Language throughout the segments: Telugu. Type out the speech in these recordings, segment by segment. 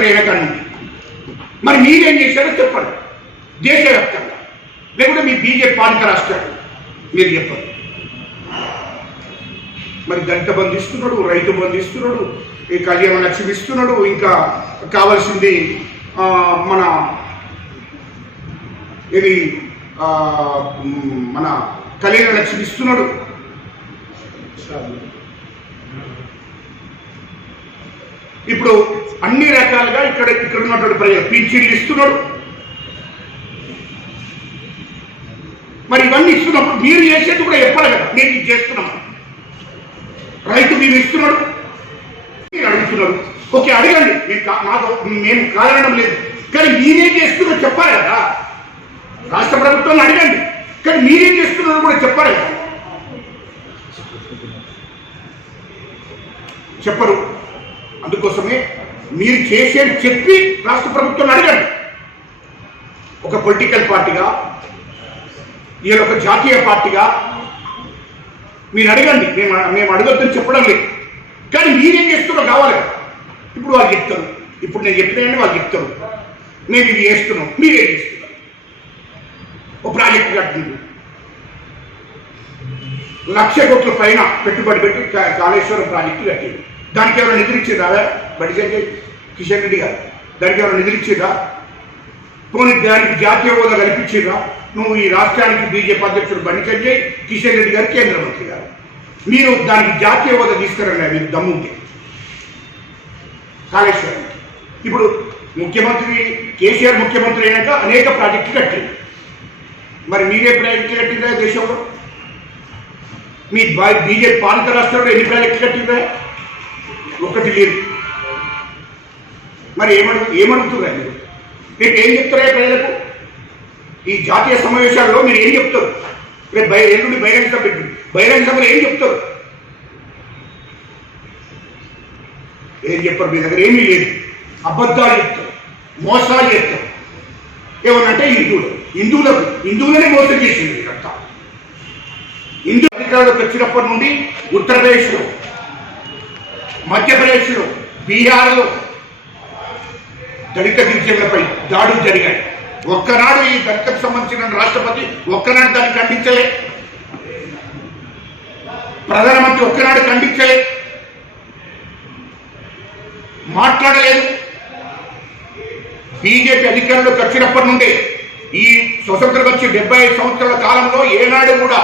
ముఖ్యమంత్రి అయిన కానీ మరి మీరేం చేశారో చెప్పండి, దేశవ్యాప్తంగా లేకుంటే మీ బీజేపీ పాలిత రాష్ట్రాలు మీరు చెప్పండి. మరి దళిత బంధు ఇస్తున్నాడు, రైతు బంధు ఇస్తున్నాడు, ఈ కళ్యాణ లక్ష్మి ఇస్తున్నాడు, ఇంకా కావాల్సింది మన ఇది మన కళ్యాణ లక్ష్మి ఇస్తున్నాడు. ఇప్పుడు అన్ని రకాలుగా ఇక్కడ ఉన్నటువంటి ప్రజలు పింఛన్లు ఇస్తున్నాడు. మరి ఇవన్నీ ఇస్తున్నప్పుడు మీరు చేసేది కూడా చెప్పాలి కదా, నేను ఇది చేస్తున్నాను. రైతు మీరు ఇస్తున్నాడు, మీరు అడుగుతున్నారు, ఓకే అడగండి, మేము కాదనడం లేదు, కానీ మీరేం చేస్తున్నారో చెప్పాలి కదా. రాష్ట్ర ప్రభుత్వాన్ని అడగండి, కానీ మీరేం చేస్తున్నారో కూడా చెప్పాలి కదా. చెప్పరు. అందుకోసమే మీరు చేసేది చెప్పి రాష్ట్ర ప్రభుత్వాన్ని అడగండి. ఒక పొలిటికల్ పార్టీగా, ఇలా ఒక జాతీయ పార్టీగా మీరు అడగండి. మేము అడగొద్దని చెప్పడం లేదు, కానీ మీరేం చేస్తున్నారో కావాలి కదా. ఇప్పుడు వాళ్ళు చెప్తారు, ఇప్పుడు నేను చెప్పినాయని వాళ్ళు చెప్తారు, మేము ఇది చేస్తున్నాం, మీరేం చేస్తున్నారు. ఒక ప్రాజెక్టు కట్టింది, 1,00,000 కోట్ల పైన పెట్టుబడి పెట్టి కాళేశ్వరం ప్రాజెక్టు కట్టింది. దానికి ఎవరైనా నిధులిచ్చిందా? బండి సంజయ్ కిషన్ రెడ్డి గారు దానికి ఎవరైనా నిధులిచ్చిందా? పోనీ దానికి జాతీయ హోదా కల్పించిందా? నువ్వు ఈ రాష్ట్రానికి బీజేపీ అధ్యక్షుడు బండి సంజయ్, కిషన్ రెడ్డి గారు కేంద్ర మంత్రి గారు, మీరు దానికి జాతీయ హోదా తీసుకురండి. మీరు దమ్ముంటే కాళేశ్వరానికి. ఇప్పుడు ముఖ్యమంత్రి కేసీఆర్ ముఖ్యమంత్రి అయినాక అనేక ప్రాజెక్టులు కట్టింది. మరి మీరే ప్రాజెక్టులు కట్టిందా దేశంలో? మీ బీజేపీ పాలిత రాష్ట్రంలో ఎన్ని ప్రాజెక్టులు కట్టిందా? ఒకటి లేదు. మరి ఏమడుగుతున్నారు మీరు? రేపు ఏం చెప్తారా ప్రజలకు? ఈ జాతీయ సమావేశాల్లో మీరు ఏం చెప్తారు? రేపు ఎల్లుండి బహిరంగ సభ పెట్టింది, బహిరంగ సభలో ఏం చెప్తారు? ఏం చెప్పరు. మీ దగ్గర ఏమీ లేదు. అబద్ధాలు చెప్తారు, మోసాలు చెప్తారు. ఏమన్నంటే హిందువులనే మోసం చేసింది ఇదంతా. హిందూ అధికారులకు వచ్చినప్పటి నుండి ఉత్తరప్రదేశ్లో, మధ్యప్రదేశ్లో, బీహార్లో దళిత గిరిజనులపై దాడులు జరిగాయి. ఒక్కనాడు ఈ దళితకు సంబంధించిన రాష్ట్రపతి ఒక్కనాడు దాన్ని ఖండించలే, ప్రధానమంత్రి ఒక్కనాడు ఖండించలే, మాట్లాడలేదు. బీజేపీ అధికారంలోకి వచ్చినప్పటి నుండి ఈ స్వతంత్రం వచ్చి 75 సంవత్సరాల కాలంలో ఏనాడు కూడా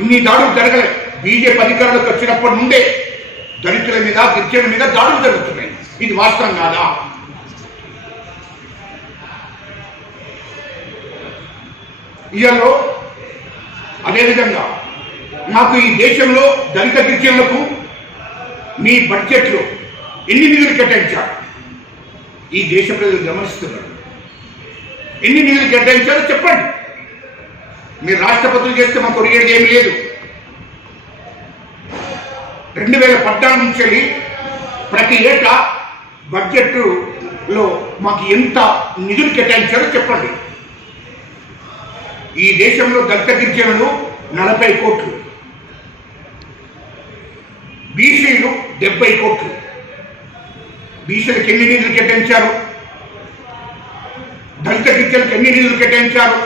ఇన్ని దాడులు జరగలేదు. బీజేపీ అధికారంలోకి వచ్చినప్పటి నుండే దళితుల మీద, గిరిజనుల మీద దాడులు జరుగుతున్నాయి. ఇది వాస్తవం కాదా? ఇయాలో అదేవిధంగా మాకు ఈ దేశంలో దళిత గిరిజనులకు మీ బడ్జెట్లో ఎన్ని నిధులు కేటాయించారు? ఈ దేశ ప్రజలు గమనిస్తున్నారు. ఎన్ని నిధులు కేటాయించారో చెప్పండి. మీరు రాష్ట్రపతులు చేస్తే మాకు ఒరిగేది ఏమీ లేదు. 2014 నుంచి ప్రతి ఏటా బడ్జెట్లో మాకు ఎంత నిధులు కేటాయించారో చెప్పండి. ఈ దేశంలో దళిత గిరిజనులు 40 కోట్లు, బీసీలు 70 కోట్లు. బీసీలకు ఎన్ని నిధులు కేటాయించారు? దళిత గిరిజనులకు ఎన్ని నిధులు కేటాయించారు?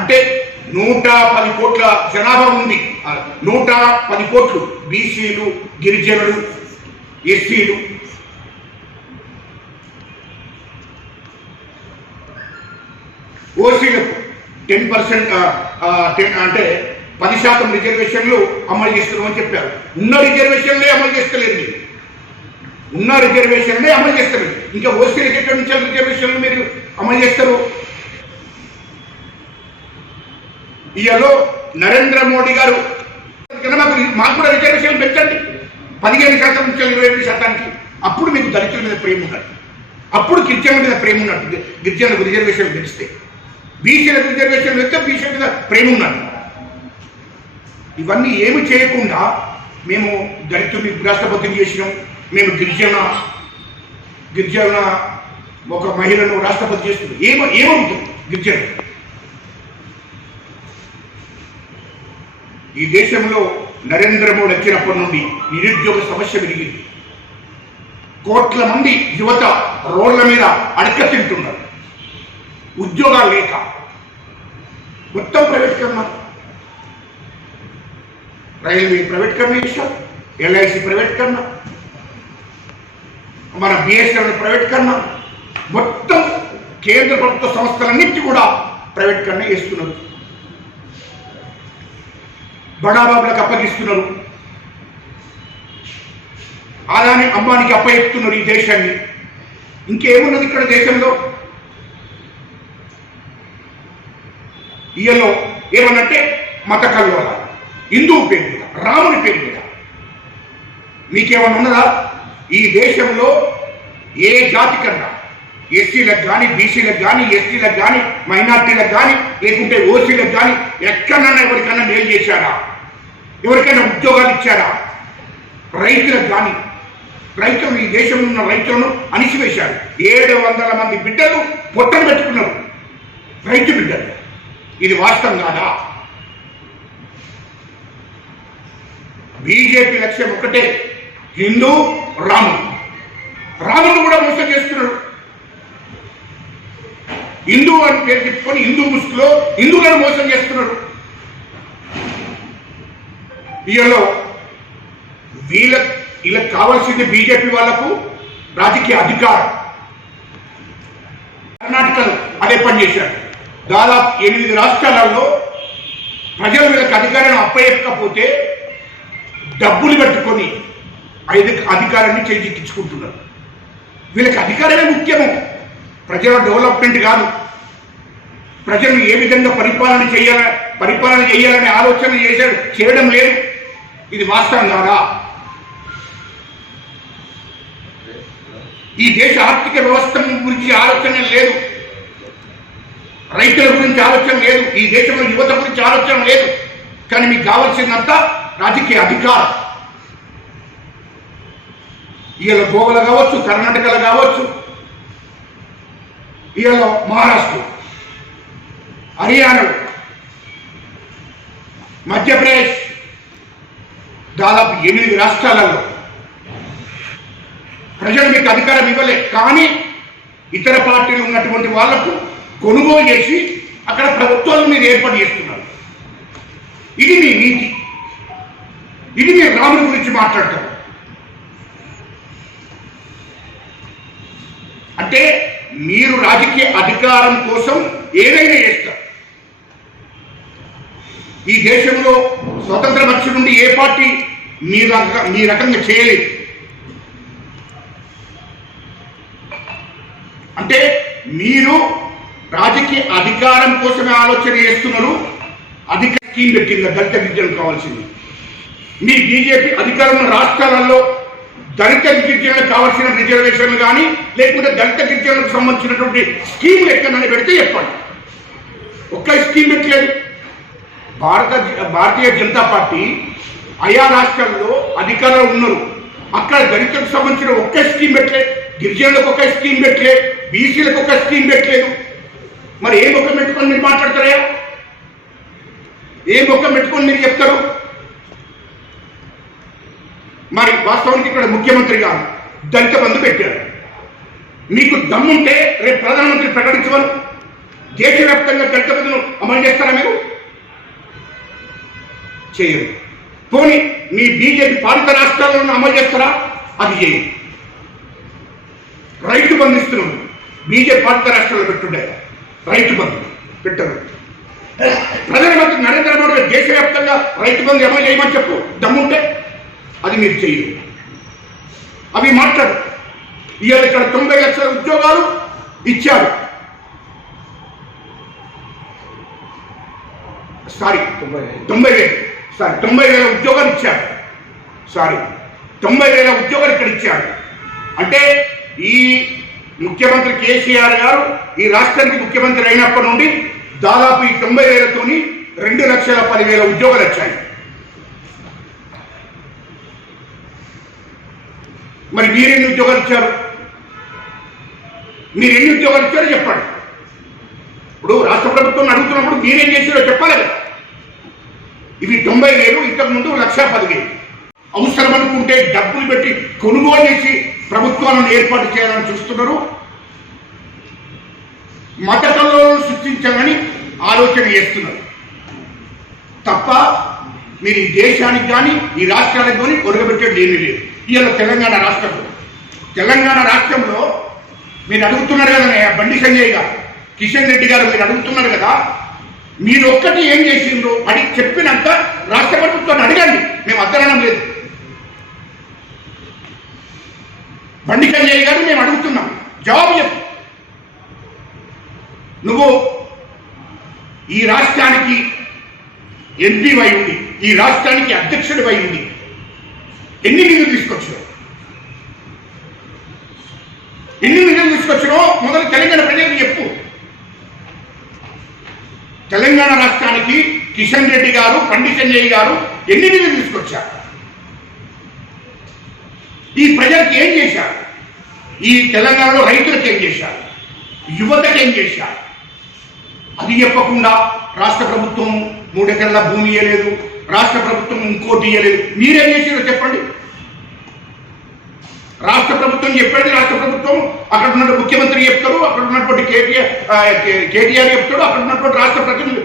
అంటే 110 కోట్ల జనాభా ఉంది. 110 కోట్లు బీసీలు, గిరిజనులు, ఎస్సీలు. ఓసీలకు 10% అంటే 10% రిజర్వేషన్లు అమలు చేస్తున్నామని చెప్పారు. ఉన్న రిజర్వేషన్లే అమలు చేస్తలేదు మీరు. ఉన్న రిజర్వేషన్లే అమలు చేస్తలేదు. ఇంకా ఓసీలకు ఎక్కడి నుంచి రిజర్వేషన్లు మీరు అమలు చేస్తారు? ఇయాలో నరేంద్ర మోడీ గారు మాకు కూడా రిజర్వేషన్ పెంచండి 15% నుంచి 25%. అప్పుడు మీకు దళితుల మీద ప్రేమ ఉన్నట్టు, అప్పుడు గిరిజనుల మీద ప్రేమ ఉన్నట్టు. గిరిజనులకు రిజర్వేషన్ పెంచితే, బీసీలకు రిజర్వేషన్ పెడితే బీసీల మీద ప్రేమ ఉన్నట్టు. ఇవన్నీ ఏమి చేయకుండా మేము దళితుల్ని రాష్ట్రపతిని చేసినాం, మేము గిరిజన ఒక మహిళను రాష్ట్రపతి చేస్తుంది. ఏమవుతుంది గిరిజన? ఈ దేశంలో నరేంద్ర మోడీ వచ్చినప్పటి నుండి నిరుద్యోగ సమస్య పెరిగింది. కోట్ల మంది యువత రోడ్ల మీద అడకతింటున్నారు, ఉద్యోగాలు లేక. మొత్తం ప్రైవేటీకరణ, రైల్వే ప్రైవేటీకరణ చేశారు, ఎల్ఐసి ప్రైవేటీకరణ, మన బిఎస్ఎన్ఎల్ ప్రైవేటీకరణ, మొత్తం కేంద్ర ప్రభుత్వ సంస్థలన్నింటి కూడా ప్రైవేటీకరణ చేస్తున్నారు. బడాబాబులకు అప్పగిస్తున్నారు, ఆదాని అంబానికి అప్పచెప్తున్నారు ఈ దేశాన్ని. ఇంకేమున్నది ఇక్కడ దేశంలో? ఈయలో ఏమనంటే మత కల్లోల, హిందువు పేరు మీద, రాముని పేరు మీద. మీకేమన్నా ఉన్నదా? ఈ దేశంలో ఏ జాతి కన్నా, ఎస్సీలకు కానీ, బీసీలకు కానీ, ఎస్టీలకు కానీ, మైనార్టీలకు కానీ, లేకుంటే ఓసీలకు కానీ ఎక్కడన్నా ఎవరికైనా మేలు చేశారా? ఎవరికైనా ఉద్యోగాలు ఇచ్చారా? రైతులకు కానీ, రైతులను, ఈ దేశంలో ఉన్న రైతులను అణిచివేశారు. 700 మంది బిడ్డలు పొట్టలు పెట్టుకున్నారు, రైతు బిడ్డలు. ఇది వాస్తవం కాదా? బీజేపీ లక్ష్యం ఒకటే, హిందూ రాముడు. రాముడు కూడా మోసం చేస్తున్నాడు. హిందూ అని పేరు చెప్పుకొని హిందూ ముసుగులో హిందువులను మోసం చేస్తున్నాడు. వీళ్ళలో వీళ్ళకి కావాల్సింది బీజేపీ వాళ్లకు రాజకీయ అధికారం. కర్ణాటకలో అదే పని చేశారు. దాదాపు 8 రాష్ట్రాలలో ప్రజలు వీళ్ళకి అధికారాన్ని అప్పయ్యకపోతే డబ్బులు పెట్టుకొని అధికారాన్ని చేజిక్కించుకుంటున్నారు. వీళ్ళకి అధికారమే ముఖ్యము, ప్రజల డెవలప్మెంట్ కాదు. ప్రజలను ఏ విధంగా పరిపాలన చేయాలనే ఆలోచన చేయడం లేదు. ఇది వాస్తవం కాదా? ఈ దేశ ఆర్థిక వ్యవస్థ గురించి ఆలోచన లేదు, రైతుల గురించి ఆలోచన లేదు, ఈ దేశంలో యువత గురించి ఆలోచన లేదు. కానీ మీకు కావాల్సిందంతా రాజకీయ అధికారం. ఈయన గోవలు కావచ్చు, కర్ణాటకలో కావచ్చు, ఈయన మహారాష్ట్ర, హర్యానా, మధ్యప్రదేశ్, దాదాపు 8 రాష్ట్రాలలో ప్రజలు మీకు అధికారం ఇవ్వలే. కానీ ఇతర పార్టీలు ఉన్నటువంటి వాళ్లకు కొనుగోలు చేసి అక్కడ ప్రభుత్వాలను మీరు ఏర్పాటు చేస్తున్నారు. ఇది మీ నీతి. ఇది మీరు రాముడి గురించి మాట్లాడతారు. అంటే మీరు రాజకీయ అధికారం కోసం ఏదైనా చేస్తారు. ఈ దేశంలో స్వతంత్రం వచ్చి నుండి ఏ పార్టీ మీ రకంగా చేయలేదు. అంటే మీరు రాజకీయ అధికారం కోసమే ఆలోచన చేస్తున్నారు. అధిక స్కీమ్ పెట్టింది దళిత గిరిజనులకు కావాల్సింది. మీ బీజేపీ అధికారంలో రాష్ట్రాలలో దళిత గిరిజనులకు కావాల్సిన రిజర్వేషన్లు కానీ, లేకుంటే దళిత గిరిజనులకు సంబంధించినటువంటి స్కీములు ఎక్కడైనా పెడితే చెప్పండి. ఒక్క స్కీమ్ పెట్టలేదు. భారతీయ జనతా పార్టీ ఆయా రాష్ట్రాల్లో అధికారంలో ఉన్నారు, అక్కడ దళితులకు సంబంధించిన ఒక్క స్కీమ్ పెట్టలేదు, గిరిజనులకు ఒక స్కీమ్ పెట్టలేదు, బీసీలకు ఒక స్కీమ్ పెట్టలేదు. మరి ఏ ముఖం పెట్టుకొని మీరు మాట్లాడతారా? ఏ ముఖం పెట్టుకొని మీరు చెప్తారు? మరి వాస్తవానికి ఇక్కడ ముఖ్యమంత్రి గారు దళిత బంధు పెట్టారు. మీకు దమ్ముంటే రేపు ప్రధానమంత్రి ప్రకటించమని దేశవ్యాప్తంగా దళిత బంధును అమలు చేస్తారా? మీరు చేయరు. పోనీ మీ బీజేపీ పాలిత రాష్ట్రాలను అమలు చేస్తారా? అది చేయరు. రైతు బంధు ఇస్తున్నాం, బీజేపీ పాలిత రాష్ట్రాల్లో పెట్టుండే రైతు బంధు పెట్టరు. ప్రధానమంత్రి నరేంద్ర మోడీ దేశవ్యాప్తంగా రైతు బంధు అమలు చేయమని చెప్పు దమ్ముంటే. అది మీరు చేయరు. అవి మాట్లాడు. ఇవాళ ఇక్కడ 90 లక్షల ఉద్యోగాలు ఇచ్చారు. సారీ 90,000 ఉద్యోగాలు ఇచ్చారు. 90,000 ఉద్యోగాలు ఇక్కడ ఇచ్చారు. అంటే ఈ ముఖ్యమంత్రి కేసీఆర్ గారు ఈ రాష్ట్రానికి ముఖ్యమంత్రి అయినప్పటి నుండి దాదాపు ఈ 90,000తోని 2,10,000 ఉద్యోగాలు వచ్చాయి. మరి మీరెన్ని ఉద్యోగాలు ఇచ్చారు? మీరు ఎన్ని ఉద్యోగాలు ఇచ్చారో చెప్పండి. ఇప్పుడు రాష్ట్ర ప్రభుత్వం అడుగుతున్నప్పుడు మీరేం చేశారో చెప్పాలి కదా. ఇవి 90,000, ఇంతకుముందు 1,10,000. అవసరం అనుకుంటే డబ్బులు పెట్టి కొనుగోలు చేసి ప్రభుత్వాలను ఏర్పాటు చేయాలని చూస్తున్నారు. మత కల్లోలను సృష్టించాలని ఆలోచన చేస్తున్నారు తప్ప మీరు ఈ దేశానికి కానీ ఈ రాష్ట్రానికి కానీ ఒరగబెట్టేది ఏమీ లేదు. ఇవాళ తెలంగాణ రాష్ట్రంలో మీరు అడుగుతున్నారు కదా, బండి సంజయ్ గారు, కిషన్ రెడ్డి గారు మీరు అడుగుతున్నారు కదా, మీరు ఒక్కటి ఏం చేసిండ్రో అడిగి చెప్పినాక రాష్ట్ర ప్రభుత్వాన్ని అడగండి, మేము అద్దరనం లేదు. బండి సంజయ్ గారు మేము అడుగుతున్నాం, జవాబు చెప్పు. నువ్వు ఈ రాష్ట్రానికి ఎంపీ వై ఉంది, ఈ రాష్ట్రానికి అధ్యక్షుడి వై ఉంది, ఎన్ని నిధులు తీసుకొచ్చావు? ఎన్ని నిధులు తీసుకొచ్చినావు మొదలు తెలంగాణ ప్రజలకు చెప్పు. తెలంగాణ రాష్ట్రానికి కిషన్ రెడ్డి గారు, బండి సంజయ్ గారు ఎన్ని నిధులు తీసుకొచ్చారు? ఈ ప్రజలకు ఏం చేశారు? ఈ తెలంగాణలో రైతులకు ఏం చేశారు? యువతకు ఏం చేశారు? అది చెప్పకుండా రాష్ట్ర ప్రభుత్వం 3 ఎకరాల భూమి ఇవ్వలేదు, రాష్ట్ర ప్రభుత్వం ఇంకోటి ఇవ్వలేదు. మీరేం చేసారో చెప్పండి. రాష్ట్ర ప్రభుత్వం చెప్పేది రాష్ట్ర ప్రభుత్వం, అక్కడ ఉన్న ముఖ్యమంత్రి చెప్తారు, అక్కడ ఉన్నటువంటి కేటీఆర్ చెప్తాడు, అక్కడ ఉన్నటువంటి రాష్ట్ర ప్రతినిధులు,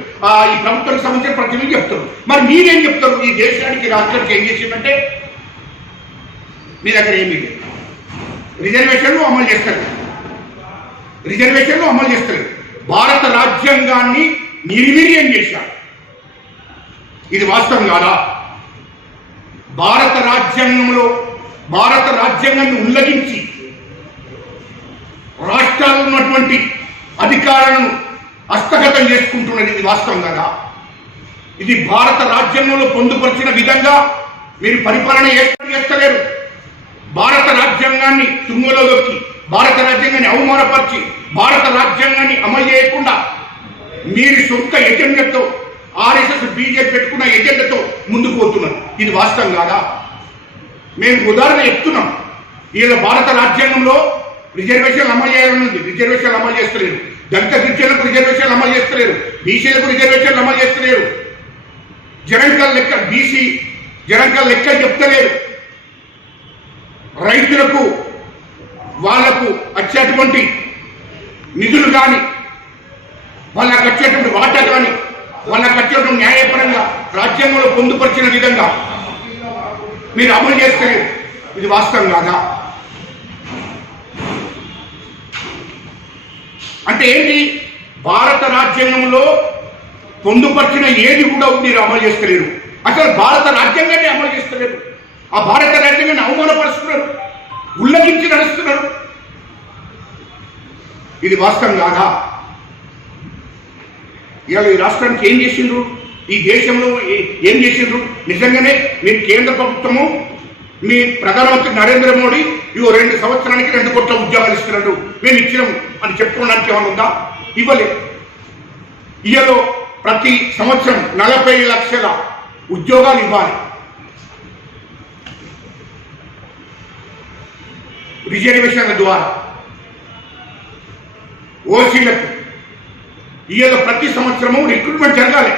ఈ ప్రభుత్వానికి సంబంధించిన ప్రతినిధులు చెప్తారు. మరి మీరేం చెప్తారు? ఈ దేశానికి రాష్ట్రానికి ఏం చేసిందంటే మీ దగ్గర ఏమీ లేదు. రిజర్వేషన్లు అమలు చేస్తారు. భారత రాజ్యాంగాన్ని నిర్వీర్యం చేశారు. ఇది వాస్తవం కాదా? భారత రాజ్యాంగాన్ని ఉల్లంఘించి రాష్ట్రాల్లో ఉన్నటువంటి అధికారాలను హస్తగతం చేసుకుంటున్నది. ఇది వాస్తవం కదా? ఇది భారత రాజ్యాంగంలో పొందుపరిచిన విధంగా మీరు పరిపాలన ఏర్పాటు చేస్తలేరు. భారత రాజ్యాంగాన్ని తుంగలో దొక్కి, భారత రాజ్యాంగాన్ని అవమానపరిచి, భారత రాజ్యాంగాన్ని అమలు చేయకుండా మీరు సొంత ఎజెండాతో, ఆర్ఎస్ఎస్ బీజేపీ పెట్టుకున్న ఎజెండాతో ముందుకు పోతున్నారు. ఇది వాస్తవం కాదా? మేము ఉదాహరణ చెప్తున్నాం. వీళ్ళ భారత రాజ్యాంగంలో రిజర్వేషన్లు అమలు చేయాలన్నది, రిజర్వేషన్లు అమలు చేస్తలేరు. దళిత గిరిజనులకు రిజర్వేషన్లు అమలు చేస్తలేరు, బీసీలకు రిజర్వేషన్లు అమలు చేస్తలేరు, బీసీ జనాంకాల లెక్క చెప్తలేరు. రైతులకు వాళ్లకు వచ్చేటువంటి నిధులు కానీ, వాళ్ళకు వచ్చేటువంటి వాటా కానీ, వాళ్ళకు వచ్చేటువంటి న్యాయపరంగా రాజ్యాంగంలో పొందుపరిచిన విధంగా మీరు అమలు చేస్తలేరు. ఇది వాస్తవం కాదా? అంటే ఏంటి? భారత రాజ్యాంగంలో పొందుపరిచిన ఏది కూడా మీరు అమలు చేస్తలేరు. అసలు భారత రాజ్యాంగాన్ని అమలు చేస్తలేరు. ఆ భారత రాజ్యాంగాన్ని అవమానపరుస్తున్నారు, ఉల్లంఘించి నడుస్తున్నారు. ఇది వాస్తవం కాదా? ఇవాళ ఈ రాష్ట్రానికి ఏం చేసిండ్రు? ఈ దేశంలో ఏం చేసిండ్రు? నిజంగానే మీరు కేంద్ర ప్రభుత్వము, మీ ప్రధానమంత్రి నరేంద్ర మోడీ 2 సంవత్సరానికి 2 కోట్ల ఉద్యోగాలు ఇస్తున్నాడు, మేము ఇచ్చినాము అని చెప్పుకోవడానికి ఏమైనా ఉందా? ఇవ్వలేదు. ఇవాళ ప్రతి సంవత్సరం 40 లక్షల ఉద్యోగాలు ఇవ్వాలి. రిజర్వేషన్ల ద్వారా ఓసీలకు ఇవాళ ప్రతి సంవత్సరము రిక్రూట్మెంట్ జరగాలి.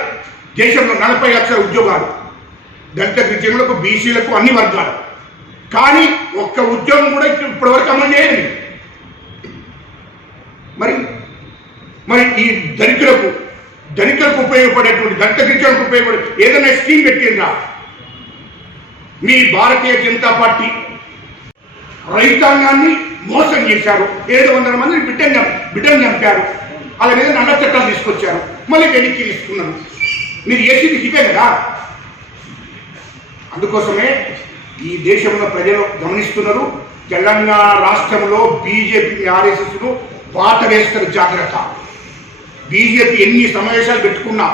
దేశంలో 40 లక్షల ఉద్యోగాలు దళిత గిరిజనులకు, బీసీలకు, అన్ని వర్గాలు. కానీ ఒక్క ఉద్యోగం కూడా ఇప్పటివరకు అమలు చేయండి. మరి ఈ దళితులకు ఉపయోగపడేటువంటి, దళిత గిరిజనులకు ఉపయోగపడే ఏదైనా స్కీమ్ పెట్టిండ్రా? మీ భారతీయ జనతా పార్టీ రైతాంగాన్ని మోసం చేశారు. 700 మంది బిడ్డను చంపారు. వాళ్ళ మీద నల్ల చట్టాలు తీసుకొచ్చారు, మళ్ళీ వెనక్కి తీసుకున్నారు. మీరు చేసింది ఇవే కదా. అందుకోసమే ఈ దేశంలో ప్రజలు గమనిస్తున్నారు. తెలంగాణ రాష్ట్రంలో బీజేపీ, ఆర్ఎస్ఎస్ను బాట వేస్తారు. జాగ్రత్త. బీజేపీ ఎన్ని సమావేశాలు పెట్టుకున్నా,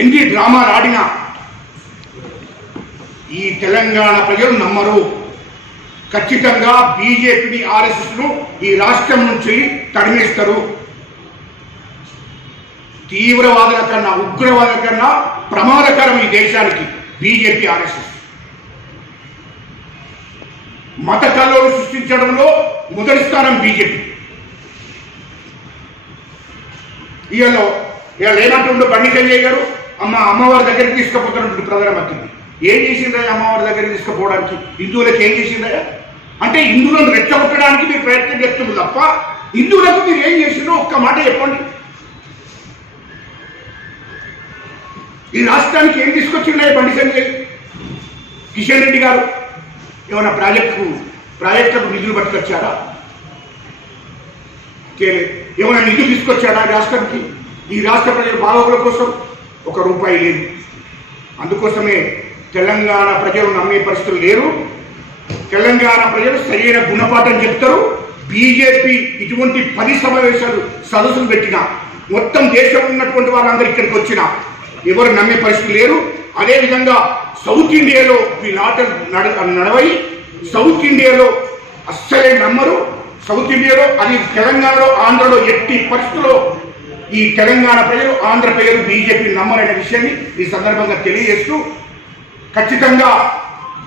ఎన్ని డ్రామాలు ఆడినా ఈ తెలంగాణ ప్రజలు నమ్మరు. ఖచ్చితంగా బీజేపీని, ఆర్ఎస్ఎస్ను ఈ రాష్ట్రం నుంచి తరిమేస్తారు. తీవ్రవాదుల కన్నా, ఉగ్రవాదుల కన్నా ప్రమాదకరం ఈ దేశానికి బీజేపీ, ఆర్ఎస్ఎస్. మత కల్లోలు సృష్టించడంలో మొదటి స్థానం బీజేపీ. ఇవాళ ఏమంటుండో బండి సంజయ్ గారు, అమ్మవారి దగ్గరికి తీసుకుపోతున్నట్టు ప్రధానమంత్రిని. ఏం చేసిందా అమ్మవారి దగ్గరికి తీసుకుపోవడానికి? హిందువులకు ఏం చేసిందా? అంటే హిందువులను రెచ్చగొట్టడానికి మీరు ప్రయత్నం చేస్తున్నారు తప్ప హిందువులకు మీరు ఏం చేసినో ఒక్క మాట చెప్పండి. ఈ రాష్ట్రానికి ఏం తీసుకొచ్చిండే బండి సంజయ్ కిషన్ రెడ్డి గారు? ఏమైనా ప్రాజెక్టులకు నిధులు పట్టుకొచ్చారా? ఏమైనా నిధులు తీసుకొచ్చాడా రాష్ట్రానికి? ఈ రాష్ట్ర ప్రజల బాగోగుల కోసం ఒక రూపాయి లేదు. అందుకోసమే తెలంగాణ ప్రజలు నమ్మే పరిస్థితులు లేరు. తెలంగాణ ప్రజలు సరైన గుణపాఠం చెప్తారు. బీజేపీ ఇటువంటి 10 సమావేశాలు సదస్సులు పెట్టినా మొత్తం దేశంలో ఉన్నటువంటి వాళ్ళందరూ ఇక్కడికి వచ్చినా ఎవరు నమ్మే పరిస్థితి లేరు. అదేవిధంగా సౌత్ ఇండియాలో వీళ్ళ ఆట నడవై సౌత్ ఇండియాలో అస్సలే నమ్మరు. సౌత్ ఇండియాలో అది తెలంగాణలో ఆంధ్రలో ఎట్టి పరిస్థితుల్లో ఈ తెలంగాణ ప్రజలు ఆంధ్ర ప్రజలు బీజేపీ నమ్మరనే విషయాన్ని ఈ సందర్భంగా తెలియజేస్తూ ఖచ్చితంగా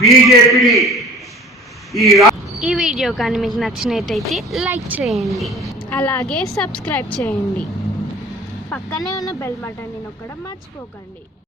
బీజేపీని ఈ వీడియో కానీ మీకు నచ్చినట్టయితే లైక్ చేయండి, అలాగే సబ్స్క్రైబ్ చేయండి. పక్కనే ఉన్న బెల్ బటన్ని నొక్కడం మర్చిపోకండి.